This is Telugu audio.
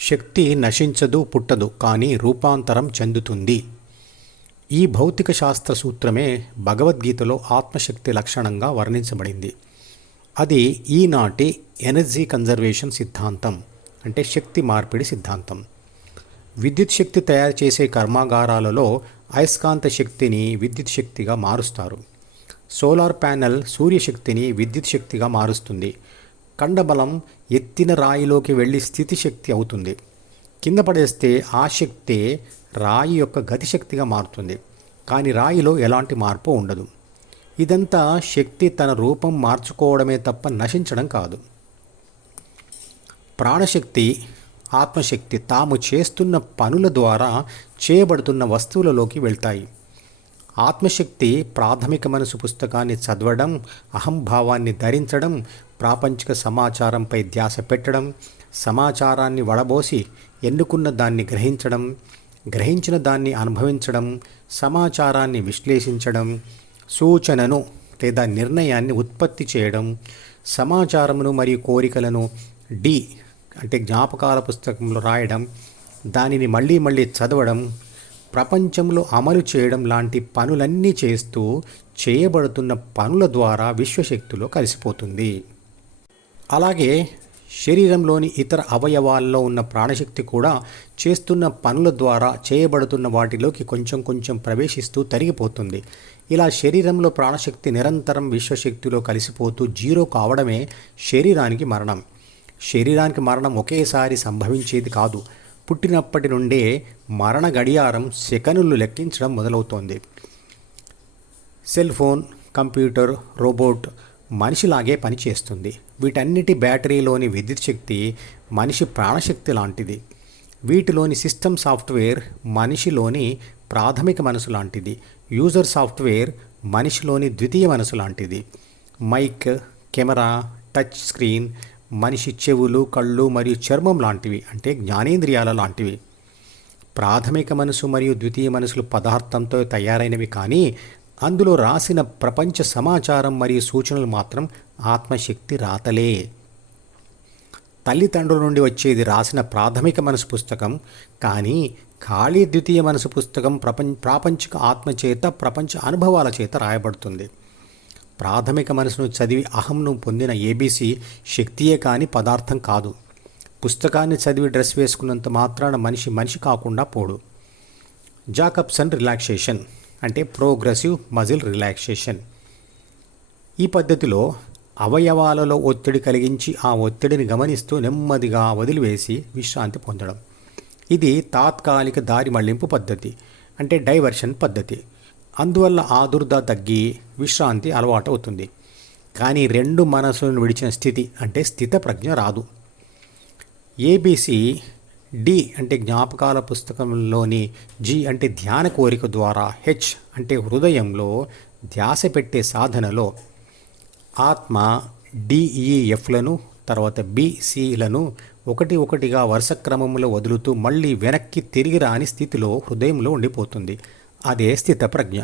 శక్తి నశించదు పుట్టదు కానీ రూపాంతరం చెందుతుంది. ఈ భౌతిక శాస్త్ర సూత్రమే భగవద్గీతలో ఆత్మశక్తి లక్షణంగా వర్ణించబడింది. అది ఈనాటి ఎనర్జీ కన్జర్వేషన్ సిద్ధాంతం అంటే శక్తి మార్పిడి సిద్ధాంతం. విద్యుత్ శక్తి తయారు చేసే కర్మాగారాలలో అయస్కాంత శక్తిని విద్యుత్ శక్తిగా మారుస్తారు. సోలార్ ప్యానెల్ సూర్యశక్తిని విద్యుత్ శక్తిగా మారుస్తుంది. కండబలం ఎత్తిన రాయిలోకి వెళ్ళి స్థితిశక్తి అవుతుంది. కింద పడేస్తే ఆ శక్తే రాయి యొక్క గతిశక్తిగా మారుతుంది. కానీ రాయిలో ఎలాంటి మార్పు ఉండదు. ఇదంతా శక్తి తన రూపం మార్చుకోవడమే తప్ప నశించడం కాదు. ప్రాణశక్తి ఆత్మశక్తి తాము చేస్తున్న పనుల ద్వారా చేయబడుతున్న వస్తువులలోకి వెళ్తాయి. ఆత్మశక్తి ప్రాథమిక మనసు పుస్తకాన్ని చదవడం అహంభావాన్ని ధరించడం ప్రాపంచిక సమాచారంపై ధ్యాస పెట్టడం సమాచారాన్ని వడబోసి ఎన్నుకున్న దాన్ని గ్రహించడం గ్రహించిన దాన్ని అనుభవించడం సమాచారాన్ని విశ్లేషించడం సూచనను లేదా నిర్ణయాన్ని ఉత్పత్తి చేయడం సమాచారమును మరియు కోరికలను డి అంటే జ్ఞాపకాల పుస్తకంలో రాయడం దానిని మళ్ళీ మళ్ళీ చదవడం ప్రపంచంలో అమలు చేయడం లాంటి పనులన్నీ చేస్తూ చేయబడుతున్న పనుల ద్వారా విశ్వశక్తిలో కలిసిపోతుంది. అలాగే శరీరంలోని ఇతర అవయవాల్లో ఉన్న ప్రాణశక్తి కూడా చేస్తున్న పనుల ద్వారా చేయబడుతున్న వాటిలోకి కొంచెం కొంచెం ప్రవేశిస్తూ తరిగిపోతుంది. ఇలా శరీరంలో ప్రాణశక్తి నిరంతరం విశ్వశక్తిలో కలిసిపోతూ జీరో కావడమే శరీరానికి మరణం. శరీరానికి మరణం ఒకేసారి సంభవించేది కాదు. పుట్టినప్పటి నుండే మరణ గడియారం సెకనులు లెక్కించడం మొదలవుతోంది. సెల్ ఫోన్ కంప్యూటర్ రోబోట్ మనిషిలాగే పనిచేస్తుంది. వీటన్నిటి బ్యాటరీలోని విద్యుత్ శక్తి మనిషి ప్రాణశక్తి లాంటిది. వీటిలోని సిస్టమ్ సాఫ్ట్వేర్ మనిషిలోని ప్రాథమిక మనసు లాంటిది. యూజర్ సాఫ్ట్వేర్ మనిషిలోని ద్వితీయ మనసు లాంటిది. మైక్ కెమెరా టచ్ స్క్రీన్ మనిషి చెవులు కళ్ళు మరియు చర్మం లాంటివి అంటే జ్ఞానేంద్రియాల లాంటివి. ప్రాథమిక మనసు మరియు ద్వితీయ మనసులు పదార్థంతో తయారైనవి కానీ అందులో రాసిన ప్రపంచ సమాచారం మరియు సూచనలు మాత్రం ఆత్మశక్తి రాతలే. తల్లిదండ్రుల నుండి వచ్చేది రాసిన ప్రాథమిక మనసు పుస్తకం కానీ ఖాళీ ద్వితీయ మనసు పుస్తకం ప్రపంచ ప్రాపంచిక ఆత్మ చేత ప్రపంచ అనుభవాల చేత రాయబడుతుంది. ప్రాథమిక మనసును చదివి అహంను పొందిన ఏబీసీ శక్తియే కాని పదార్థం కాదు. పుస్తకాన్ని చదివి డ్రెస్ వేసుకున్నంత మాత్రాన మనిషి మనిషి కాకుండా పోడు. Jacobson relaxation. అంటే ప్రోగ్రెసివ్ మజిల్ రిలాక్సేషన్. ఈ పద్ధతిలో అవయవాలలో ఒత్తిడి కలిగించి ఆ ఒత్తిడిని గమనిస్తూ నెమ్మదిగా వదిలివేసి విశ్రాంతి పొందడం. ఇది తాత్కాలిక దారి మళ్ళింపు పద్ధతి అంటే డైవర్షన్ పద్ధతి. అందువల్ల ఆదుర్ద తగ్గి విశ్రాంతి అలవాటు అవుతుంది కానీ రెండు మనసులను విడిచిన స్థితి అంటే స్థిత ప్రజ్ఞ రాదు ఏబీసీ డి అంటే జ్ఞాపకాల పుస్తకంలోని జి అంటే ధ్యాన కోరిక ద్వారా హెచ్ అంటే హృదయంలో ధ్యాస పెట్టే సాధనలో ఆత్మ డిఈఎఫ్లను తర్వాత బిసిలను ఒకటి ఒకటిగా వరుస క్రమంలో వదులుతూ మళ్ళీ వెనక్కి తిరిగి రాని స్థితిలో హృదయంలో ఉండిపోతుంది. అదే స్థిత ప్రజ్ఞ